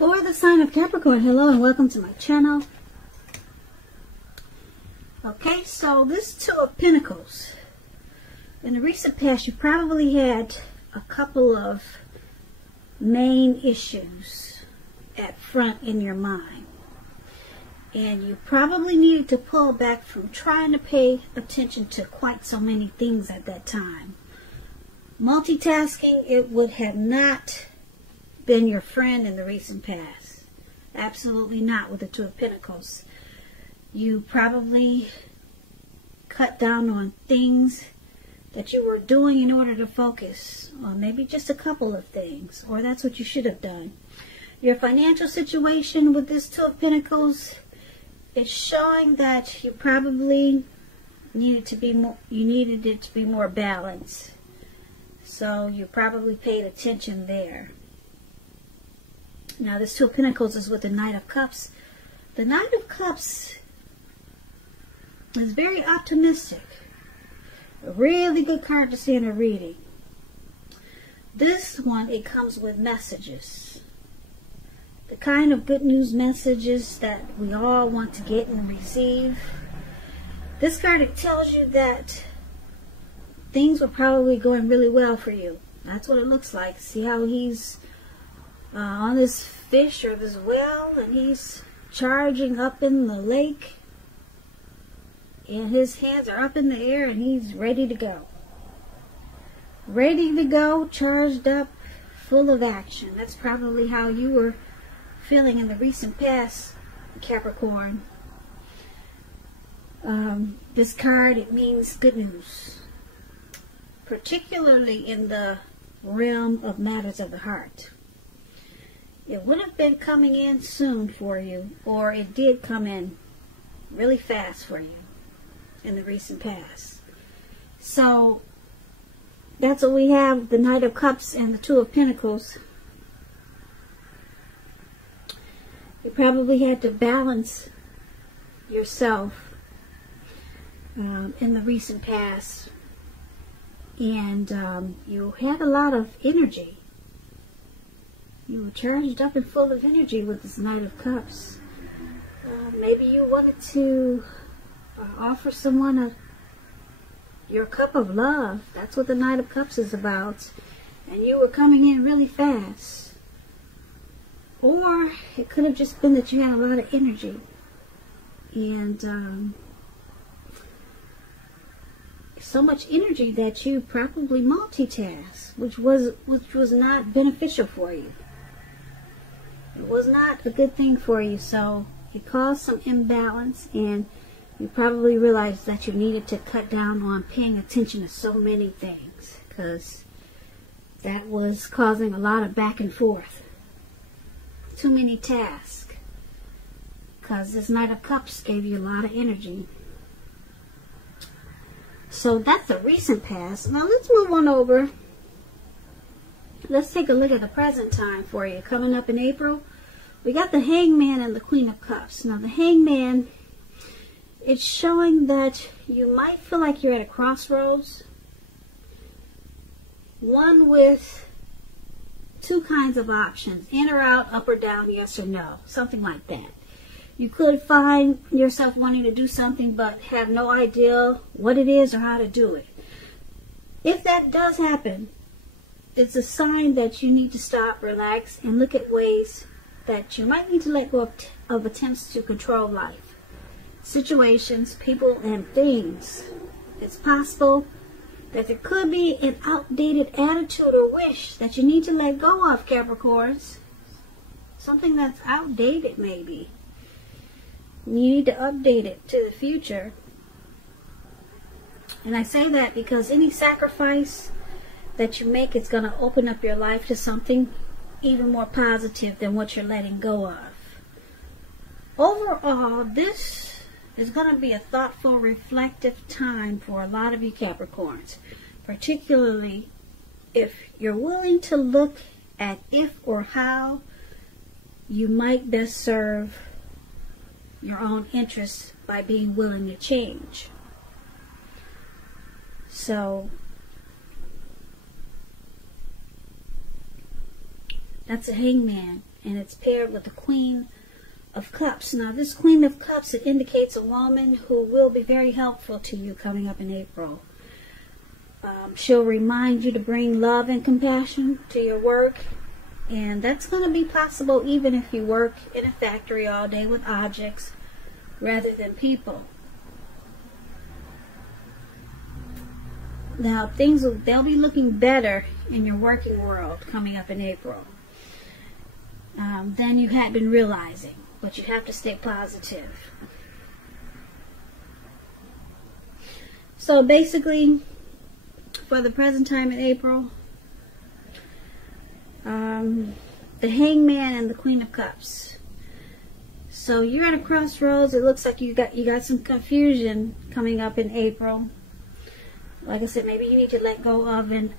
For the sign of Capricorn, hello and welcome to my channel. Okay, so this Two of Pentacles. In the recent past, you probably had a couple of main issues at front in your mind. And you probably needed to pull back from trying to pay attention to quite so many things at that time. Multitasking, it would have not been your friend in the recent past. Absolutely not with the Two of Pentacles. You probably cut down on things that you were doing in order to focus on maybe just a couple of things, or that's what you should have done. Your financial situation with this Two of Pentacles, it's showing that you probably needed to be more, you needed it to be more balanced. So you probably paid attention there. Now this Two of Pentacles is with the Knight of Cups. The Knight of Cups is very optimistic. A really good card to see in a reading. This one, it comes with messages. The kind of good news messages that we all want to get and receive. This card, it tells you that things were probably going really well for you. That's what it looks like. See how he's on this fish or this well, and he's charging up in the lake, and his hands are up in the air, and he's ready to go. Ready to go, charged up, full of action. That's probably how you were feeling in the recent past, Capricorn. This card, it means good news, particularly in the realm of matters of the heart. It would have been coming in soon for you, or it did come in really fast for you in the recent past. So that's what we have, the Knight of Cups and the Two of Pentacles. You probably had to balance yourself in the recent past, and you had a lot of energy. You were charged up and full of energy with this Knight of Cups. Maybe you wanted to offer someone your cup of love. That's what the Knight of Cups is about. And you were coming in really fast. Or it could have just been that you had a lot of energy. And so much energy that you probably multitasked, which was not beneficial for you. It was not a good thing for you, so it caused some imbalance, and you probably realized that you needed to cut down on paying attention to so many things, because that was causing a lot of back and forth. Too many tasks, because this Knight of Cups gave you a lot of energy. So that's the recent past. Now let's move on over. Let's take a look at the present time for you. Coming up in April, we got the Hangman and the Queen of Cups. Now the Hangman, it's showing that you might feel like you're at a crossroads. One with two kinds of options. In or out, up or down, yes or no. Something like that. You could find yourself wanting to do something but have no idea what it is or how to do it. If that does happen, it's a sign that you need to stop, relax, and look at ways that you might need to let go of attempts to control life, situations, people, and things. It's possible that there could be an outdated attitude or wish that you need to let go of, Capricorns. Something that's outdated, maybe. You need to update it to the future. And I say that because any sacrifice that you make is going to open up your life to something even more positive than what you're letting go of. Overall, this is going to be a thoughtful, reflective time for a lot of you Capricorns, particularly if you're willing to look at if or how you might best serve your own interests by being willing to change. So that's a Hangman. and it's paired with the Queen of Cups. Now, this Queen of Cups, it indicates a woman who will be very helpful to you coming up in April. She'll remind you to bring love and compassion to your work, and that's going to be possible even if you work in a factory all day with objects rather than people. Now, they'll be looking better in your working world coming up in April than you had been realizing, but you have to stay positive. So basically, for the present time in April, the Hangman and the Queen of Cups. So you're at a crossroads. It looks like you got some confusion coming up in April. Like I said, maybe you need to let go of an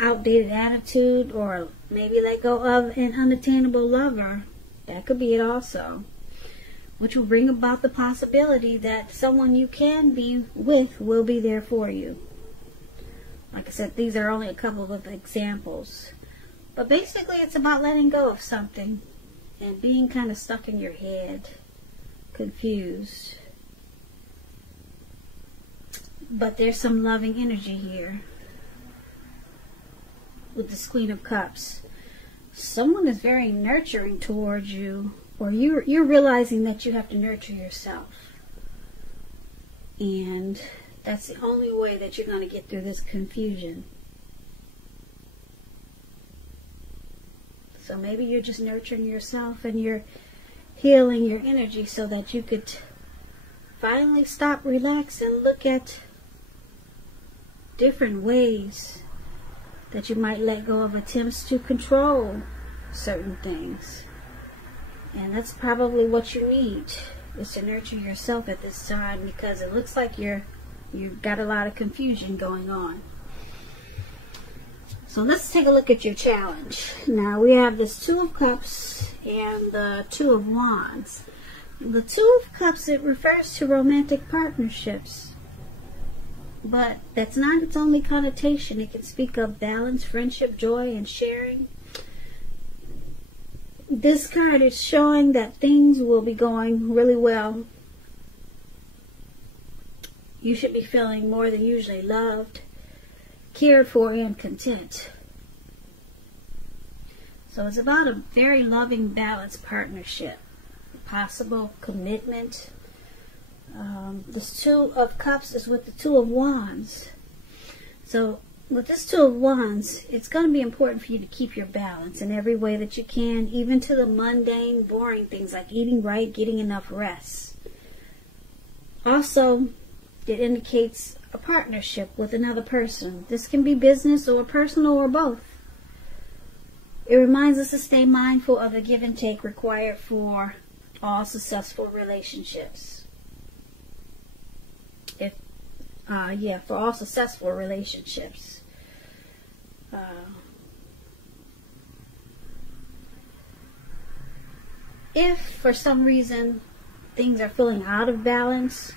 outdated attitude, or maybe let go of an unattainable lover. That could be it also, which will bring about the possibility that someone you can be with will be there for you. Like I said, these are only a couple of examples. But basically, it's about letting go of something and being kind of stuck in your head, confused. But there's some loving energy here with this Queen of Cups. Someone is very nurturing towards you, or you're realizing that you have to nurture yourself. And that's the only way that you're going to get through this confusion. So maybe you're just nurturing yourself and you're healing your energy so that you could finally stop, relax, and look at different ways that you might let go of attempts to control certain things. And that's probably what you need, is to nurture yourself at this time, because it looks like you've got a lot of confusion going on. So let's take a look at your challenge. Now we have this Two of Cups and the Two of Wands. The Two of Cups, it refers to romantic partnerships. But that's not its only connotation. It can speak of balance, friendship, joy, and sharing. This card is showing that things will be going really well. You should be feeling more than usually loved, cared for, and content. So it's about a very loving, balanced partnership, possible commitment. This Two of Cups is with the Two of Wands. So with this Two of Wands, it's going to be important for you to keep your balance in every way that you can, even to the mundane, boring things like eating right, getting enough rest. Also, it indicates a partnership with another person. This can be business or personal or both. It reminds us to stay mindful of the give and take required for all successful relationships. For all successful relationships. If for some reason things are feeling out of balance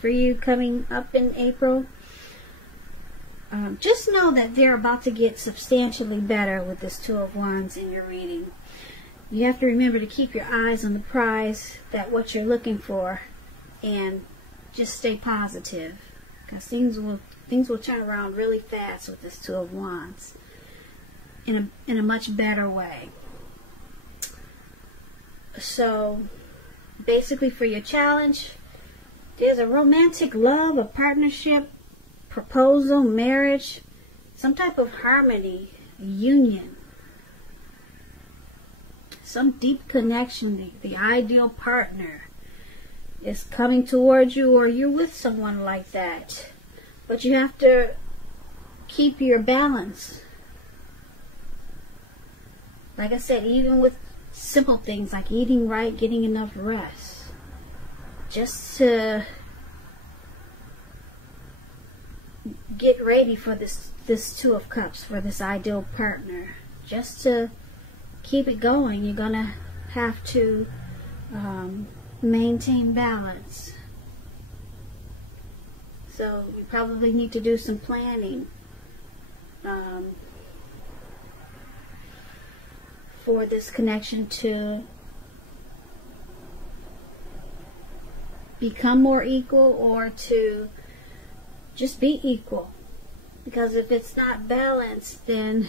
for you coming up in April, just know that they're about to get substantially better with this Two of Wands in your reading. You have to remember to keep your eyes on the prize, that what you're looking for, and just stay positive, because things will turn around really fast with this Two of Wands in a much better way. So basically, for your challenge, there's a romantic love, a partnership, proposal, marriage, some type of harmony, union, some deep connection. The ideal partner is coming towards you, or you're with someone like that. But you have to keep your balance. Like I said, even with simple things like eating right, getting enough rest, just to get ready for this Two of Cups, for this ideal partner. Just to keep it going, you're gonna have to maintain balance. So you probably need to do some planning for this connection to become more equal, or to just be equal. Because if it's not balanced, then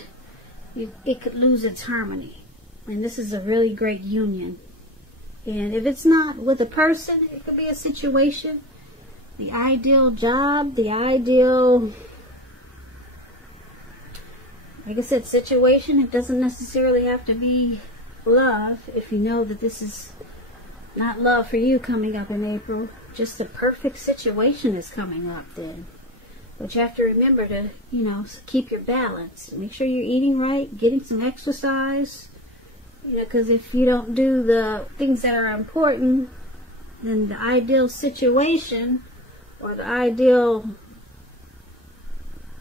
it could lose its harmony. And this is a really great union. And if it's not with a person, it could be a situation, the ideal job, the ideal, like I said, situation. It doesn't necessarily have to be love. If you know that this is not love for you coming up in April, just the perfect situation is coming up then. But you have to remember to, keep your balance. Make sure you're eating right, getting some exercise. Because if you don't do the things that are important, then the ideal situation or the ideal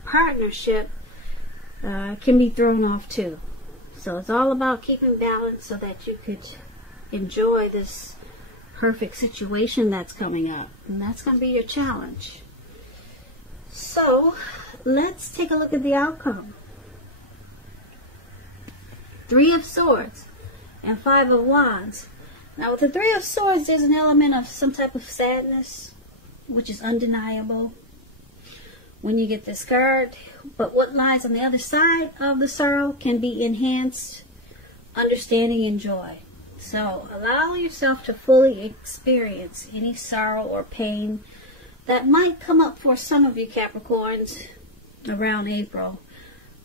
partnership can be thrown off too. So it's all about keeping balance so that you could enjoy this perfect situation that's coming up. And that's going to be your challenge. So let's take a look at the outcome. 3 of Swords and 5 of Wands. Now with the 3 of Swords, there's an element of some type of sadness, which is undeniable when you get this card. But what lies on the other side of the sorrow can be enhanced understanding and joy. So allow yourself to fully experience any sorrow or pain that might come up for some of you Capricorns around April.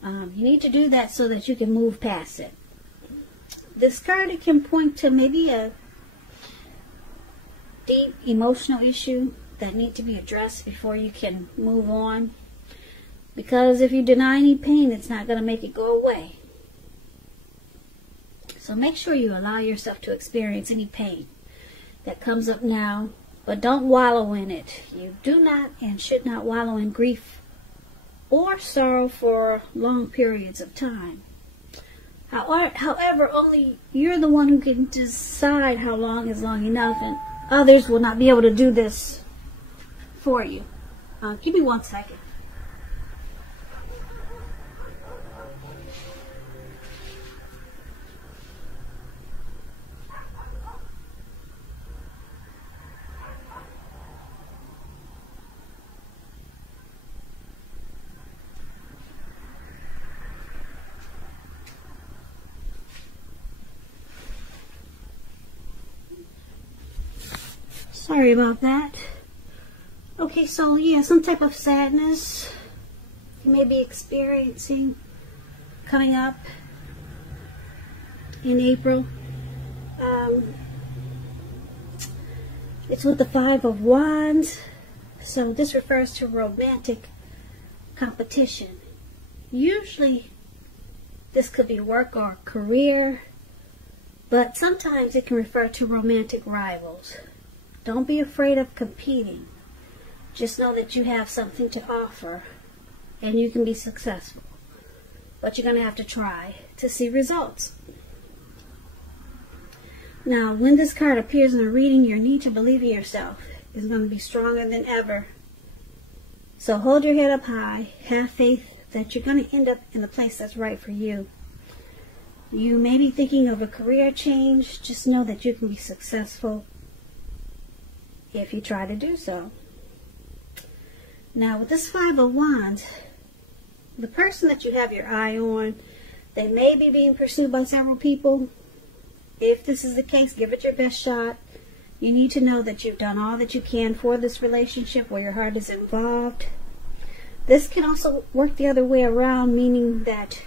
You need to do that so that you can move past it. This card, it can point to maybe a deep emotional issue that needs to be addressed before you can move on. Because if you deny any pain, it's not going to make it go away. So make sure you allow yourself to experience any pain that comes up now, but don't wallow in it. You do not and should not wallow in grief or sorrow for long periods of time. However, only you're the one who can decide how long is long enough, and others will not be able to do this for you. Give me 1 second. Sorry about that. Okay, so yeah, some type of sadness you may be experiencing coming up in April. It's with the 5 of Wands, so this refers to romantic competition. Usually this could be work or career, but sometimes it can refer to romantic rivals. Don't be afraid of competing. Just know that you have something to offer and you can be successful. But you're going to have to try to see results. Now, when this card appears in a reading, your need to believe in yourself is going to be stronger than ever. So hold your head up high. Have faith that you're going to end up in the place that's right for you. You may be thinking of a career change. Just know that you can be successful if you try to do so. Now with this 5 of Wands, the person that you have your eye on, they may be being pursued by several people. If this is the case, give it your best shot. You need to know that you've done all that you can for this relationship where your heart is involved. This can also work the other way around, meaning that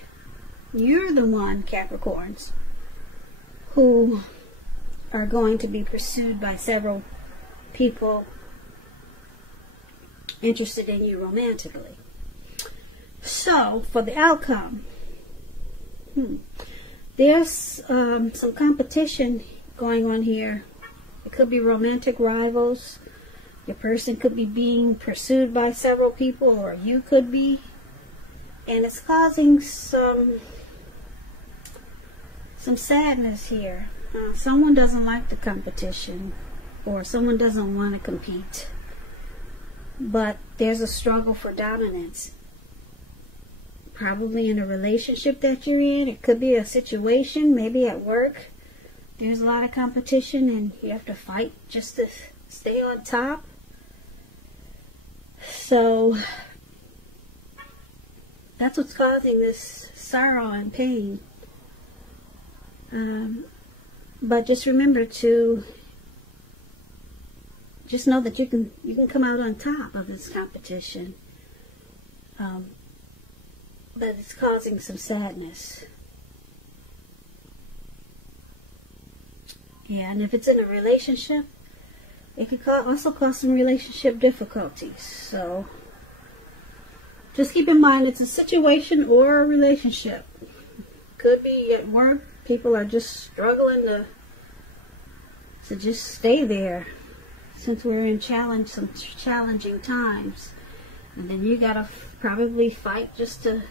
you're the one, Capricorns, who are going to be pursued by several people interested in you romantically. So, for the outcome, there's some competition going on here. It could be romantic rivals. Your person could be being pursued by several people, or you could be. And it's causing some sadness here. Someone doesn't like the competition, or someone doesn't want to compete. But there's a struggle for dominance. probably in a relationship that you're in. It could be a situation, maybe at work. There's a lot of competition and you have to fight just to stay on top. So that's what's causing this sorrow and pain. But just remember to just know that you can come out on top of this competition. But it's causing some sadness. Yeah, and if it's in a relationship, it could also cause some relationship difficulties. So just keep in mind it's a situation or a relationship. Could be at work. People are just struggling to just stay there since we're in some challenging times. And then you gotta probably fight just to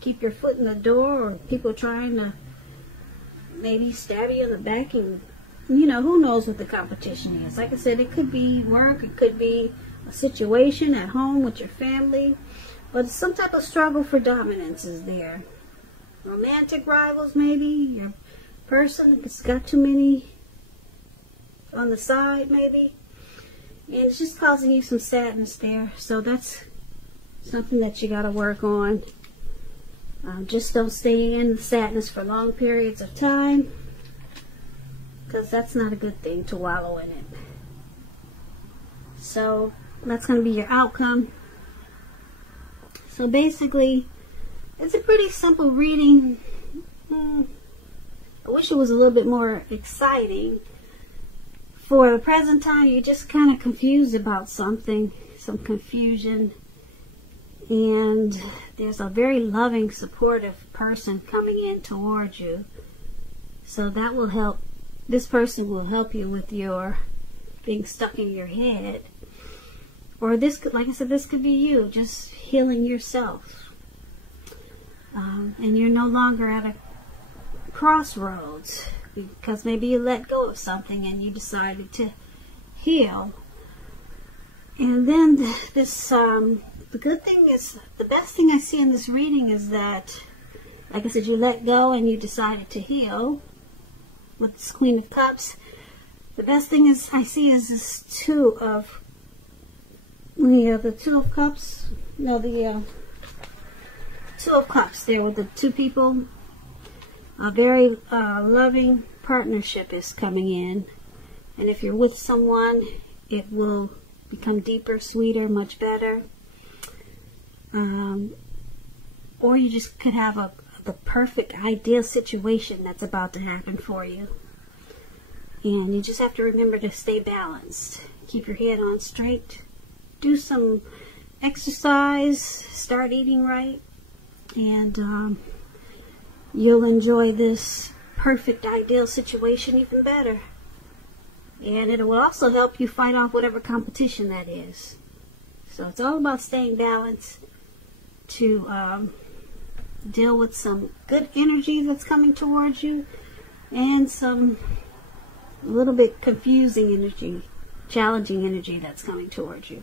keep your foot in the door, or people trying to maybe stab you in the back, and who knows what the competition is. Like I said, it could be work, it could be a situation at home with your family, but some type of struggle for dominance is there. Romantic rivals, maybe. Your person has got too many on the side, maybe. And it's just causing you some sadness there. So that's something that you got to work on. Just don't stay in the sadness for long periods of time, because that's not a good thing to wallow in it. So that's going to be your outcome. So basically, it's a pretty simple reading. I wish it was a little bit more exciting. For the present time, you're just kind of confused about something, some confusion. And there's a very loving, supportive person coming in towards you. So that will help. This person will help you with your being stuck in your head. Or this could, like I said, this could be you just healing yourself. And you're no longer at a crossroads because maybe you let go of something and you decided to heal. And then this, the good thing is, the best thing I see in this reading is that, like I said, you let go and you decided to heal with this Queen of Cups. The best thing is I see is this the Two of Cups. No, the Two of Cups there with the two people. A very loving partnership is coming in. And if you're with someone, it will become deeper, sweeter, much better. Or you just could have the perfect, ideal situation that's about to happen for you. And you just have to remember to stay balanced. Keep your head on straight. Do some exercise. Start eating right. And you'll enjoy this perfect, ideal situation even better. And it will also help you fight off whatever competition that is. So it's all about staying balanced to deal with some good energy that's coming towards you and some a little bit confusing energy, challenging energy that's coming towards you.